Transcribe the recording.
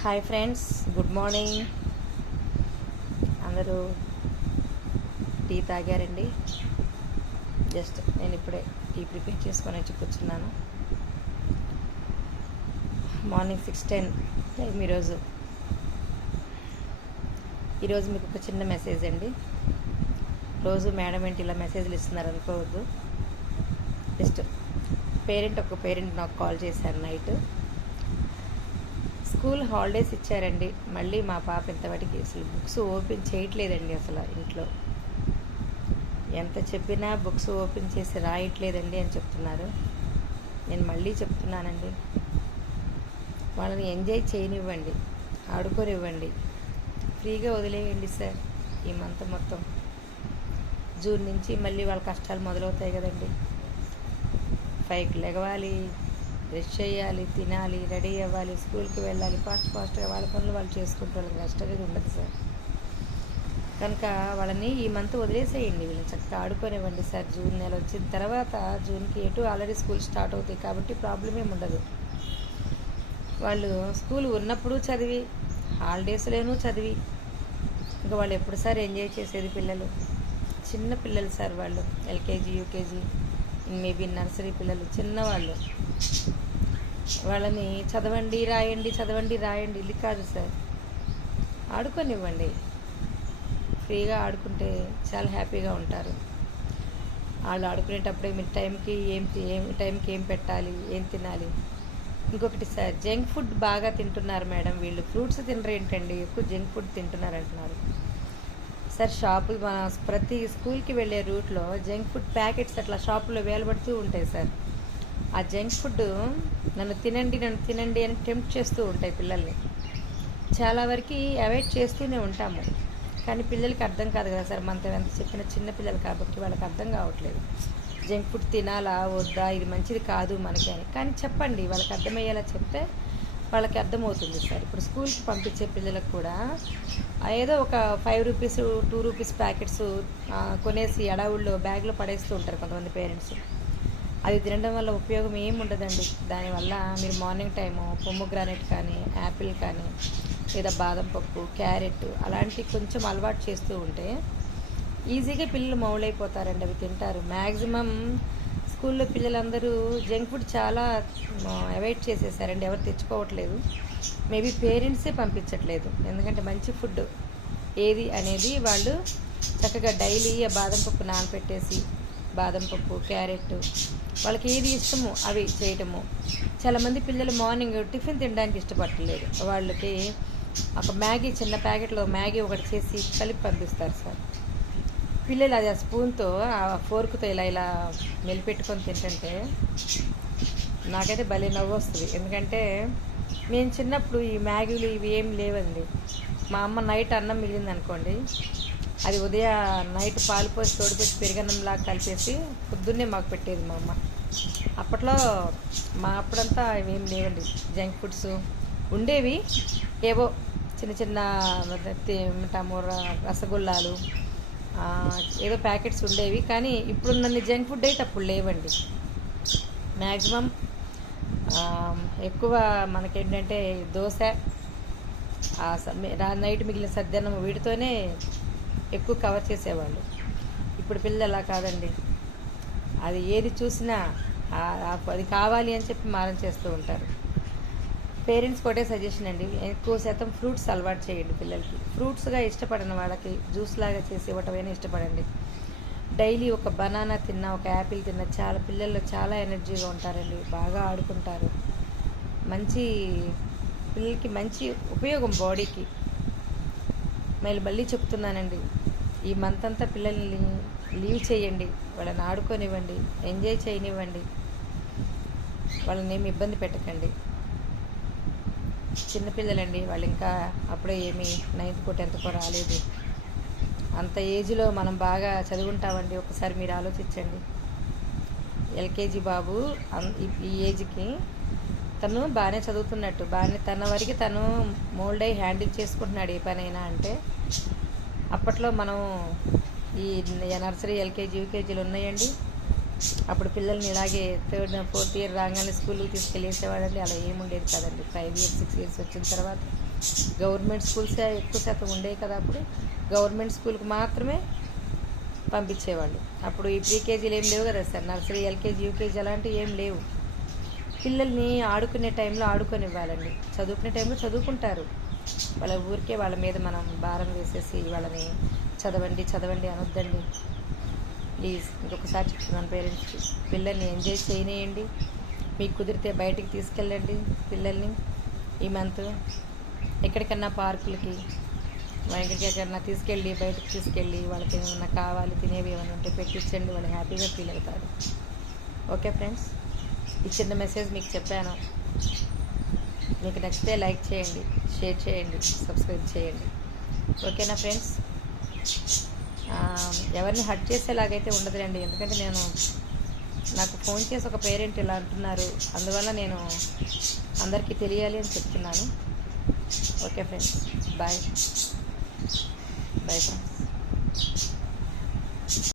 Hi friends good morning అందరూ tea తాగారండి? Just నేను ఇప్పుడే టీ ప్రిపేర్ చేసుకొని వచ్చి కూర్చున్నాను. మార్నింగ్ సిక్స్ టెన్ టైం ఈరోజు. ఈరోజు మీకు ఒక చిన్న మెసేజ్ అండి. రోజు మేడం ఏంటి ఇలా మెసేజ్లు ఇస్తున్నారు అనుకోవద్దు. జస్ట్ పేరెంట్ ఒక పేరెంట్ నాకు కాల్ చేశారు నైట్ స్కూల్ హాలిడేస్ ఇచ్చారండి. మళ్ళీ మా పాప ఇంతవాటికి అసలు బుక్స్ ఓపెన్ చేయట్లేదండి అసలు ఇంట్లో. ఎంత చెప్పినా బుక్స్ ఓపెన్ చేసి రాయట్లేదండి అని చెప్తున్నారు. నేను మళ్ళీ చెప్తున్నానండి. వాళ్ళని ఎంజాయ్ చేయనివ్వండి. ఆడుకోనివ్వండి. ఫ్రీగా వదిలేయండి సార్ ఈ మంత్ మొత్తం. జూన్ నుంచి మళ్ళీ వాళ్ళ కష్టాలు మొదలవుతాయి కదండి. ఫైవ్కి లెగవాలి బ్రష్ చేయాలి తినాలి రెడీ అవ్వాలి స్కూల్కి వెళ్ళాలి ఫాస్ట్ ఫాస్ట్గా వాళ్ళ పనులు వాళ్ళు చేసుకుంటారు. రెస్ట్ అనేది ఉండదు సార్. కనుక వాళ్ళని ఈ మంత్ వదిలేసేయండి వీళ్ళని. చక్కగా ఆడుకోనివ్వండి సార్. జూన్ నెల వచ్చిన తర్వాత జూన్కి ఎటు ఆల్రెడీ స్కూల్ స్టార్ట్ అవుతాయి కాబట్టి ప్రాబ్లం ఏమి ఉండదు. వాళ్ళు స్కూల్ ఉన్నప్పుడు చదివి హాలిడేస్లోనూ చదివి ఇంకా వాళ్ళు ఎప్పుడు సార్ ఎంజాయ్ చేసేది పిల్లలు? చిన్న పిల్లలు సార్ వాళ్ళు. ఎల్కేజీ యూకేజీ మేబీ నర్సరీ పిల్లలు చిన్నవాళ్ళు. వాళ్ళని చదవండి రాయండి చదవండి రాయండి ఇది కాదు సార్. ఆడుకొనివ్వండి. ఫ్రీగా ఆడుకుంటే చాలా హ్యాపీగా ఉంటారు. వాళ్ళు ఆడుకునేటప్పుడే మీరు టైంకి ఏం ఏం టైంకి ఏం పెట్టాలి ఏం తినాలి? ఇంకొకటి సార్ జంక్ ఫుడ్ బాగా తింటున్నారు మేడం. వీళ్ళు ఫ్రూట్స్ తినరు ఏంటండి? ఎక్కువ జంక్ ఫుడ్ తింటున్నారు అంటున్నారు. సార్ షాపులు మన ప్రతి స్కూల్కి వెళ్ళే రూట్లో జంక్ ఫుడ్ ప్యాకెట్స్ అట్లా షాపులో వేలబడుతూ ఉంటాయి సార్. ఆ జంక్ ఫుడ్ నన్ను తినండి నన్ను తినండి అని టెంప్ట్ చేస్తూ ఉంటాయి పిల్లల్ని. చాలా వరకు అవాయిడ్ చేస్తూనే ఉంటాము. కానీ పిల్లలకి అర్థం కాదు కదా సార్ మనతో ఎంత చెప్పిన చిన్న పిల్లలు కాబట్టి వాళ్ళకి అర్థం కావట్లేదు. జంక్ ఫుడ్ తినాలా వద్దా ఇది మంచిది కాదు మనకి అని. కానీ చెప్పండి వాళ్ళకి అర్థమయ్యేలా చెప్తే వాళ్ళకి అర్థమవుతుంది సార్. ఇప్పుడు స్కూల్కి పంపించే పిల్లలకు కూడా ఏదో ఒక five rupees two rupees packets కొనేసి అడావుల్లో బ్యాగ్లో పడేస్తూ ఉంటారు కొంతమంది పేరెంట్స్. అది తినడం వల్ల ఉపయోగం ఏమి ఉండదండి దానివల్ల మీరు మార్నింగ్ టైము పొమ్మగ్రానైట్ కానీ యాపిల్ కానీ లేదా బాదం పప్పు క్యారెట్ అలాంటివి కొంచెం అలవాటు చేస్తూ ఉంటే ఈజీగా పిల్లలు మౌలైపోతారండి. అవి తింటారు. మ్యాక్సిమం స్కూల్లో పిల్లలందరూ జంక్ ఫుడ్ చాలా అవాయిడ్ చేసేసారండి. ఎవరు తెచ్చుకోవట్లేదు. మేబీ పేరెంట్సే పంపించట్లేదు. ఎందుకంటే మంచి ఫుడ్ ఏది అనేది వాళ్ళు చక్కగా డైలీ ఆ బాదం పప్పు నానపెట్టేసి బాదం పప్పు క్యారెట్ వాళ్ళకి ఏది ఇష్టమో అవి చేయటము. చాలామంది పిల్లలు మార్నింగ్ టిఫిన్ తినడానికి ఇష్టపడలేదు వాళ్ళకి ఒక మ్యాగీ చిన్న ప్యాకెట్లో మ్యాగీ ఒకటి చేసి కలిపి పంపిస్తారు సార్. పిల్లలు అది ఆ స్పూన్తో ఆ ఫోర్క్తో ఇలా ఇలా మెలిపెట్టుకొని తింటుంటే నాకైతే భలే నవ్వు వస్తుంది. ఎందుకంటే మేము చిన్నప్పుడు ఈ మ్యాగీలు ఇవి ఏం లేవండి. మా అమ్మ నైట్ అన్నం మిగిలింది అనుకోండి అది ఉదయం నైట్ పాలు పోసి తోడిపోసి పెరిగన్నంలాగా కలిపేసి పొద్దున్నే మాకు పెట్టేది మా అమ్మ. అప్పట్లో మా అప్పుడంతా ఇవేం లేవండి. జంక్ ఫుడ్స్ ఉండేవి. ఏవో చిన్న చిన్న టమోరా రసగుల్లాలు ఏదో ప్యాకెట్స్ ఉండేవి. కానీ ఇప్పుడున్న జంక్ ఫుడ్ అయితే అప్పుడు లేవండి. మ్యాక్సిమం ఎక్కువ మనకేంటంటే దోశ నైట్ మిగిలిన సద్దన్నం వీటితోనే ఎక్కువ కవర్ చేసేవాళ్ళు. ఇప్పుడు పిల్లలు అలా కాదండి. అది ఏది చూసినా అది కావాలి అని చెప్పి మారం చేస్తూ ఉంటారు. పేరెంట్స్ ఒకటే సజెషన్ అండి ఎక్కువ శాతం ఫ్రూట్స్ అలవాటు చేయండి పిల్లలకి. ఫ్రూట్స్గా ఇష్టపడిన వాళ్ళకి జ్యూస్ లాగా చేసి ఇవ్వటమైనా ఇష్టపడండి. డైలీ ఒక బనానా తిన్నా ఒక యాపిల్ తిన్నా చాలా పిల్లల్లో చాలా ఎనర్జీగా ఉంటారండి. బాగా ఆడుకుంటారు. మంచి పిల్లలకి మంచి ఉపయోగం బాడీకి మళ్ళీ మళ్ళీ చెప్తున్నానండి. ఈ మంత్ అంతా పిల్లల్ని లీవ్ చేయండి. వాళ్ళని ఆడుకోనివ్వండి. ఎంజాయ్ చేయనివ్వండి. వాళ్ళని ఏమి ఇబ్బంది పెట్టకండి. చిన్నపిల్లలండి వాళ్ళు ఇంకా అప్పుడే ఏమి నైన్త్కో టెన్త్కో రాలేదు. అంత ఏజ్లో మనం బాగా చదువుకుంటామండి. ఒకసారి మీరు ఆలోచించండి. ఎల్కేజీ బాబు ఈ- ఏజ్కి తను బాగానే చదువుతున్నట్టు. బాగానే తన వరకు తను మోల్డ్ అయ్యి హ్యాండిల్ చేసుకుంటున్నాడు ఏ పనైనా అంటే అప్పట్లో మనం ఈ నర్సరీ ఎల్కేజీ యూకేజీలు ఉన్నాయండి. అప్పుడు పిల్లల్ని ఇలాగే థర్డ్ ఫోర్త్ ఇయర్ రాగానే స్కూల్కి తీసుకెళ్ళేసేవాడండి అలా ఏముండేది కదండి. ఫైవ్ ఇయర్స్ సిక్స్ ఇయర్స్ వచ్చిన తర్వాత గవర్నమెంట్ స్కూల్సే ఎక్కువ శాతం ఉండేవి కదా అప్పుడు. గవర్నమెంట్ స్కూల్కి మాత్రమే పంపించేవాళ్ళు. అప్పుడు ఈ ప్రీకేజీలు ఏం లేవు కదా సార్. నర్సరీ ఎల్కేజీ యూకేజీ అలాంటివి ఏం లేవు. పిల్లల్ని ఆడుకునే టైంలో ఆడుకొని ఇవ్వాలండి చదువుకునే టైంలో చదువుకుంటారు. వాళ్ళ ఊరికే వాళ్ళ మీద మనం భారం వేసేసి వాళ్ళని చదవండి చదవండి అనొద్దండి. ప్లీజ్ ఇంకొకసారి చెప్తున్నాను పేరెంట్స్కి. పిల్లల్ని ఎంజాయ్ చేయనియండి. మీకు కుదిరితే బయటికి తీసుకెళ్ళండి పిల్లల్ని ఈ మంత్. ఎక్కడికన్నా పార్కులకి ఎక్కడికైనా తీసుకెళ్ళి బయటకు తీసుకెళ్ళి వాళ్ళకి ఏమైనా కావాలి తినేవి ఏమైనా ఉంటే పెట్టించండి. వాళ్ళు హ్యాపీగా ఫీల్ అవుతారు. ఓకే ఫ్రెండ్స్ ఈ చిన్న మెసేజ్ మీకు చెప్పాను. మీకు నచ్చితే లైక్ చేయండి షేర్ చేయండి సబ్స్క్రైబ్ చేయండి. ఓకేనా ఫ్రెండ్స్? ఎవరిని హట్ చేసేలాగైతే ఉండదులేండి. ఎందుకంటే నేను నాకు ఫోన్ చేసి ఒక పేరెంట్ ఇలా అంటున్నారు. అందువల్ల నేను అందరికీ తెలియాలి అని చెప్తున్నాను. Okay friends bye. Bye friends.